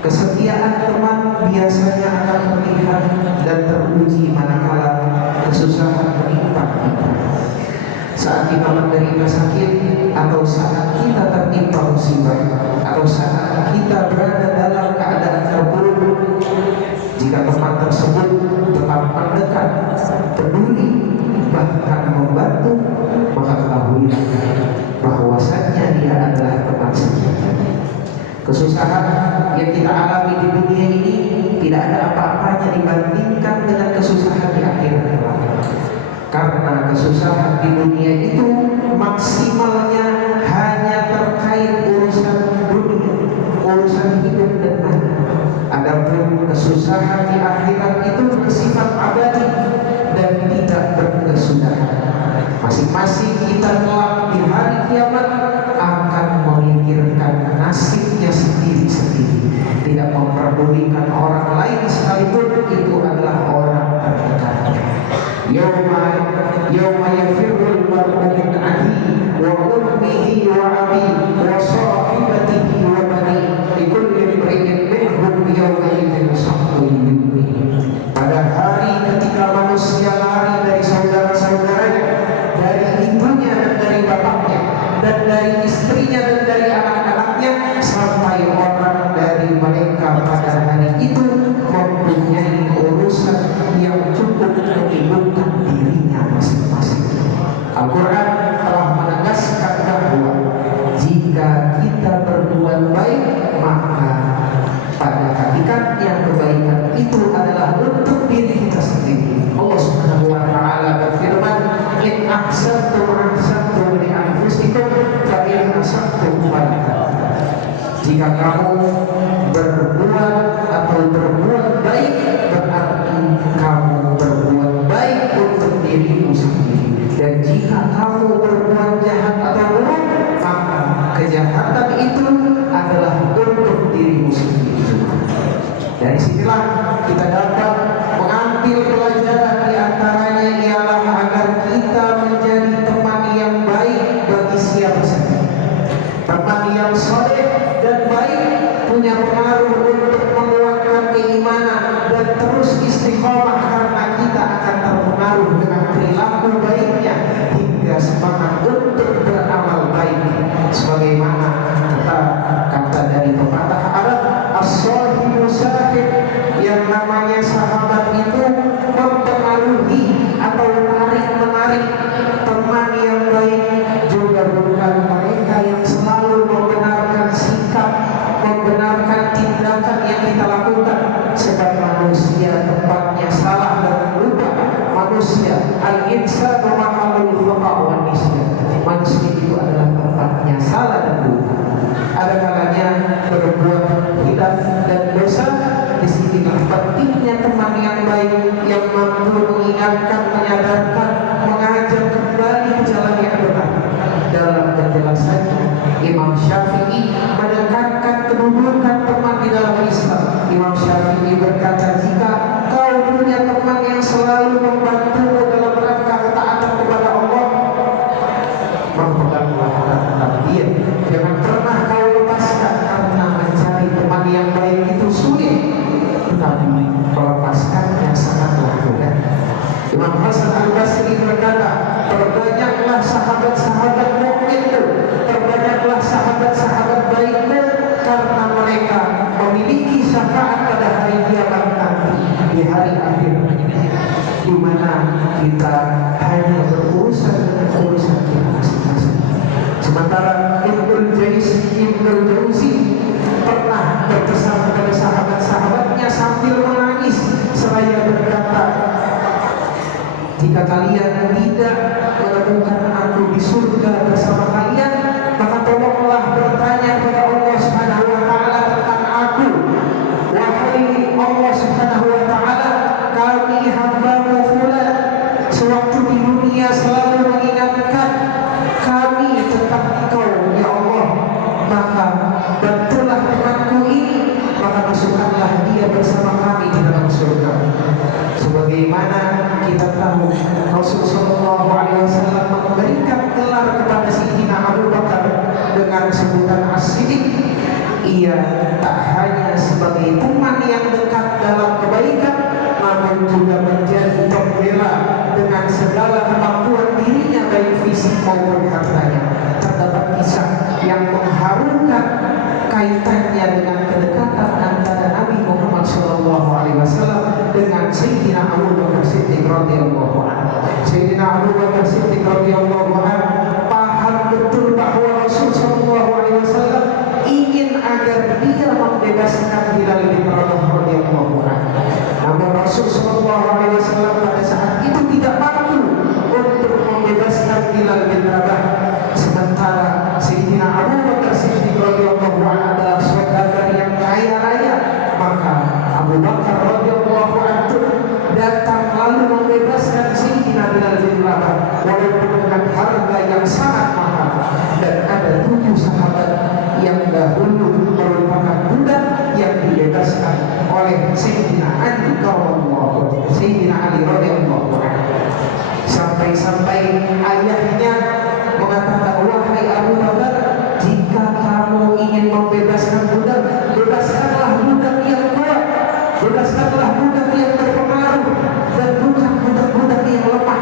Kesetiaan teman biasanya akan terlihat dan teruji manakala kesusahan menimpa kita, saat kita menderita sakit, atau saat kita tertimpa musibah, atau saat kita berada dalam keadaan terburuk. Jika teman tersebut tetap mendekat, peduli, bahkan membantu, maka ketahuilah bahwasannya dia adalah teman sejati. Kesusahan yang kita alami di dunia ini tidak ada apa-apanya dibandingkan dengan kesusahan di akhirat kelak. Karena kesusahan di dunia itu maksimalnya hanya terkait urusan dunia, urusan hidup dan mati. Adapun kesusahan di akhirat itu bersifat abadi dan tidak berkesudahan. Masing-masing kita kelak di hari kiamat akan memikirkan nasibnya sendiri-sendiri, tidak memperdulikan orang lain sekalipun itu adalah orang terdekatnya. Yawma yafirrul mar'u min akhihi wa ummihi wa abihi wa sahibatihi wa banihi likulli imri'in minhum yawma idzin sha'nun yughnihi. Pada hari ketika manusia lari dari saudara-saudaranya, dari ibunya dan dari bapaknya, dan dari istrinya dan dari anak-anaknya, sampai orang dari mereka pada hari itu mempunyai urusan yang cukup menyibukkan dirinya masing-masing. Al-Quran telah menegaskan bahwa jika kita berbuat baik, maka pada hakikatnya kebaikan itu adalah untuk diri kita sendiri. Allah Subhanahu wa taala berfirman, "In ahsantum ahsantum li anfusikum fa in asabtum falaha." Jika kamu berbuat atau berbuat baik, berarti kamu berbuat baik untuk dirimu sendiri. Dan jika kamu berbuat jahat atau buruk, maka kejahatan itu adalah untuk dirimu sendiri juga. Dari sinilah kita dapat mengambil pelajaran, di antaranya ialah agar kita menjadi teman yang baik bagi siapa saja. Teman yang soleh dan baik punya pengaruh untuk menguatkan keimanan dan terus istiqomah, karena kita akan terpengaruh dengan perilaku baiknya hingga semangat untuk beramal baik. Sebagaimana kata dari pepatah Arab, as-sahibu sahib, yang namanya sahabat itu mempengaruhi atau menarik. Teman yang baik juga bukan mereka yang selalu membenarkan sikap, membenarkan tindakan yang kita lakukan. Sebab manusia tempatnya salah dan lupa. Manusia al-insanu mahalul khata' wan nisyan. Manusia itu adalah tempatnya salah dan lupa. Ada kalanya berbuat hilaf dan dosa. Disinilah pentingnya teman yang baik, yang mampu mengingatkan, menyadarkan, mengajak kembali ke jalan yang benar. Dalam penjelasannya, Imam Syafi'i menekankan kedudukan teman di dalam Islam. Imam Syafi'i berkata, jika kau punya teman yang selalu membantumu dalam rangka ketaatan kepada Allah, berpeganglah erat dia. Jangan pernah kau lepaskan, karena mencari teman yang baik itu sulit, tetapi melepaskannya sangatlah mudah. Imam Hasan Al-Basri berkata, perbanyaklah sahabat-sahabat mukminmu, perbanyaklah sahabat-sahabat baikmu, karena mereka memiliki syafaat pada hari kiamat nanti, di hari akhir, di mana kita hanya berurusan dengan urusan kita masing-masing. Sementara Ibnul Jauzi pernah berpesan kepada sahabat-sahabatnya sambil menangis seraya berkata, jika kalian tidak menemukan aku di surga bersama kalian, maka tolonglah bertanya kepada Allah Subhanahu wa taala tentang aku. Wahai Allah Subhanahu wa taala, kami hamba-Mu fulan sewaktu di dunia selalu mengingatkan kami tentang Engkau ya Allah, maka bantulah temanku ini, maka masukkanlah dia bersama kami di dalam surga. Sebagaimana kita tahu, Rasulullah SAW memberikan gelar kepada Sayyidina Abu Bakar dengan sebutan As-Siddiq. Ia tak hanya sebagai teman yang dekat dalam kebaikan, namun juga menjadi pembela kaitannya dengan kedekatan antara Nabi Muhammad SAW dengan Sayyidina Abu Bakar Siddiq radhiyallahu anhu. Sayyidina Abu Bakar Siddiq radhiyallahu anhu paham betul bahwa Rasul SAW ingin agar dia membebaskan Bilal bin Rabah radhiyallahu anhu. Namun Rasul SAW pada saat itu tidak mampu untuk membebaskan Bilal bin Rabah. Sementara Sayyidina Abu Bakar Siddiq radhiyallahu anhu adalah saudagar yang kaya raya, maka Abu Bakar radhiyallahu anhu datang lalu membebaskan Sayyidina Bilal bin Rabah walaupun dengan harga yang sangat mahal. Dan ada 7 sahabat yang dahulu merupakan budak yang dibebaskan oleh Sayyidina Ali radhiyallahu anhu. Sampai-sampai ayahnya mengatakan, wahai Abu Bakar, jika kamu ingin membebaskan budak, bebaskanlah budak yang kuat, bebaskanlah budak yang berpengaruh, dan bukan budak-budak yang lemah.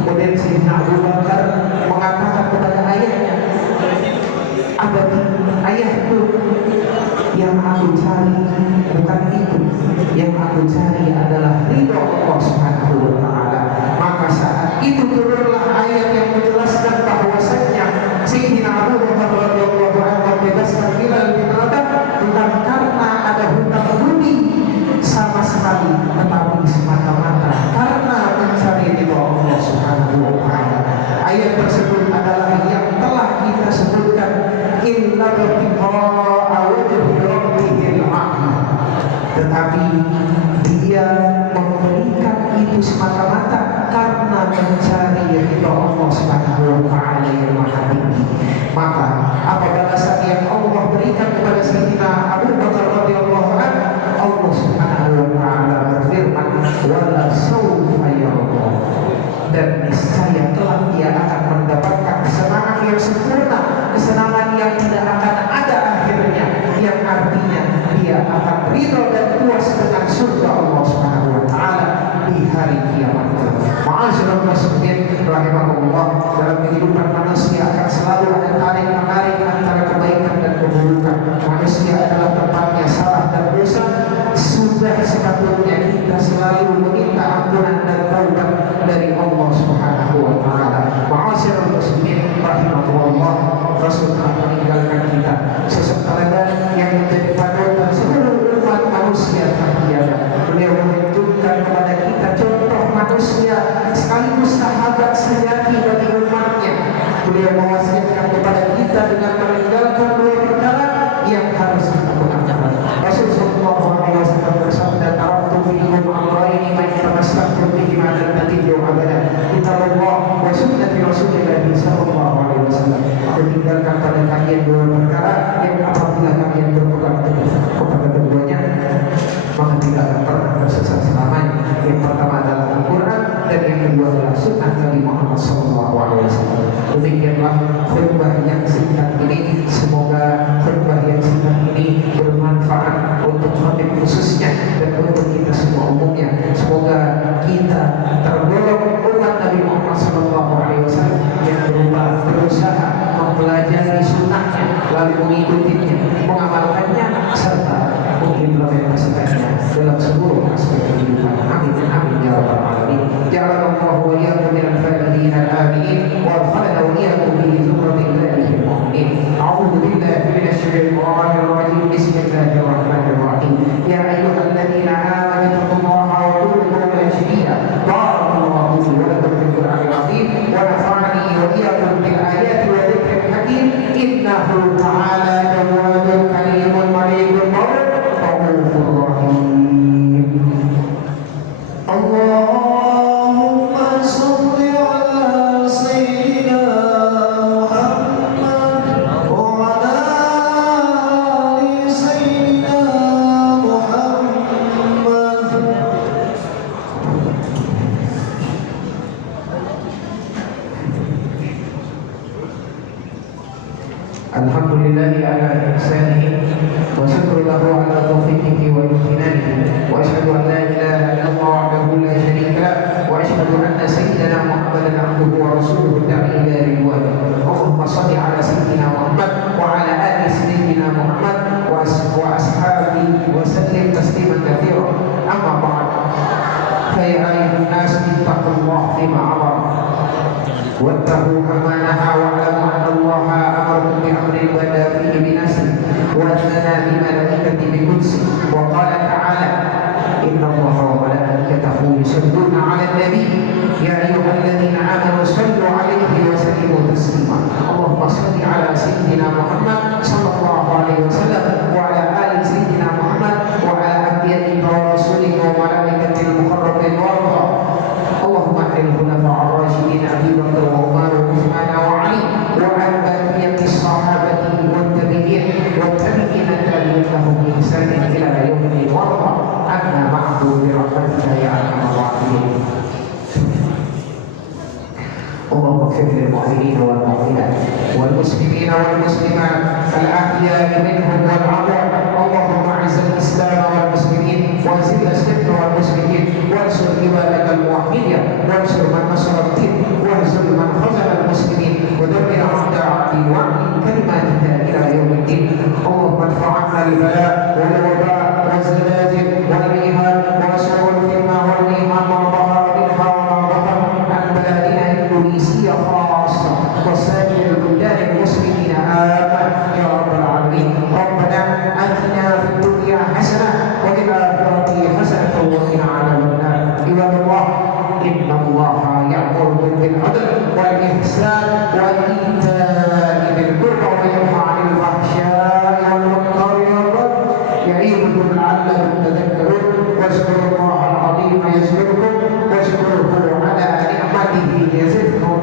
Kemudian Sayyidina Abu Bakar mengatakan kepada ayahnya, abadi, ayahku, yang aku cari bukan itu, yang aku cari adalah ridho Allah Subhanahu wa Ta'ala. Maka saat itu turunlah ayat yang menjelaskan bahwasanya Sayyidina Abu Bakar radhiyallahu anhu membebaskan Bilal bin Rabah bukan karena ada hutang budi sama sekali, tetapi semata-mata karena mencari ridho Allah Subhanahu wa Ta'ala. Ayat tersebut adalah yang telah kita sebutkan, illa bigha'a wajhi rabbihil a'la. Tetapi dia memberikan itu semata-mata karena mencari ridho Allah Subhanahu wa Ta'ala yang maha tinggi. Maka apa balasan yang Allah berikan kepada Sayyidina Abu Bakar radhiyallahu anhu? Allah Subhanahu wa Ta'ala berfirman, wala sawfa yarda, dan niscaya kelak dia akan mendapatkan kesenangan yang sempurna, kesenangan yang tidak akan ada akhirnya, yang artinya dia akan ridho dan puas dengan surga Allah Subhanahu wa Ta'ala di hari kiamat. Ma'asyiral muslimin rahimakumullah, dalam kehidupan manusia akan selalu ada tarik menarik antara kebaikan dan keburukan. Manusia adalah tempatnya salah dan dosa. Sudah sepatutnya kita selalu meminta ampunan dan taubat dari Allah Subhanahu wa Ta'ala. Ma'asyiral muslimin rahimakumullah, Rasul telah meninggalkan kita sosok teladan yang menjadi panutan seluruh umat manusia tertiada. Beliau menunjukkan kepada kita contoh manusia sekaligus sahabat sejati bagi umatnya. Beliau mewasiatkan kepada kita dengan meninggalkan 2 perkara yang harus kita lakukan. Rasul sallallahu alaihi wasallam bersabda, taraktu fiikum amrayni man tamassaktum bihima lan tadillu abadan, kitabullah wa sunnati Rasulillah sallallahu alaihi wasallam. Aku tinggalkan pada kalian 2 perkara yang apabila kalian berpegang teguh kepada keduanya, maka tidak akan pernah tersesat selamanya. Yang pertama adalah Al-Quran, dan yang kedua adalah sunnah Nabi Muhammad SAW. Demikianlah khutbah yang singkat ini. Semoga khutbah yang singkat ini bermanfaat untuk khatib khususnya dan untuk kita semua umumnya. Semoga kita tergolong umat Nabi Muhammad SAW yang berusaha mempelajari sunnahnya, lalu mengikutinya, mengamalkannya, serta mengimplementasikannya dalam seluruh aspek kehidupan. Amin amin ya rabbal alamin. Ja'alallahu wa iyyakum minal faizin al-amin wa adkhalana wa iyyakum fi zumratil ladhil mu'minin. A'udzu billahi minasy syaithanir rajim. Bismillahir rahmanir rahim. Ya ayyuhalladzina amanu taqullaha wa qulu qawlan sadida. Barakallahu fi wa lakum fil Qur'anil azim wa nafa'ani wa iyyakum bil ayati wa dzikril hakim. Innahu ta'ala jawadun karimun malikun rahimur rahim. Allahumma shalli ala sayyidina Muhammad wa ala ali sayyidina Muhammad. Alhamdulillahi ala ihsanihi wa syukru lahu ala taufiqihi wa imtinanihi wa asyhadu an la ilaha illallah wahdahu la syarika lah wa asyhadu anna sayyidana Muhammadan abduhu wa rasuluhu da'i ila ridwanihi. Allahumma shalli ala sayyidina Muhammad wa ala ali sayyidina Muhammad ما أمر واتقوا كما نهى واعلموا أن الله أمركم بأمر بدا فيه بنفسه وأثنى بملائكته بقدسه وقال تعالى إن الله وملائكته يصلون على النبي يا أيها الذين آمنوا صلوا عليه وسلموا تسليما اللهم صل على سيدنا محمد صلى الله عليه وسلم وعلى آل سيدنا محمد وعلى أنبيائك ورسولك وملائكة المقربين وارضى اللهم عن الخلفاء الراشدين أبي بكر وعمر وعثمان وعلي وعن بقية الصحابة والتابعين والتابعين التابعين لهم بإحسان إلى يوم الدين وارضى عنا معه برحمتك يا أرحم الراحمين اللهم اغفر للمؤمنين والمؤمنات والمسلمين والمسلمات الأحياء منهم والأموات اللهم أعز الإسلام والمسلمين وأذل الشرك والمشركين وانصر عبادك الموحدين وانصر من نصر الدين واهزم من خذل المسلمين ودمر أعداء الدين واعلن كلماتك إلى يوم الدين اللهم ادفع عنا البلاء والوباء والزلازل والميهان وسوء الفتنة والميهان ما ظهر منها وما بطن عن بلادنا الإندونيسية خاصة وسائر البلدان المسلمين عامة يا رب العالمين ربنا آتنا في الدنيا حسنة وفي الآخرة حسنة وقنا عذاب النار عباد الله إن الله يأمر بالعدل والإحسان وإيتاء ذي القربى وينهى عن الفحشاء والمنكر والبغي يعظكم لعلكم تذكرون واذكروا الله العظيم يذكركم واشكروه على نعمته يزدكم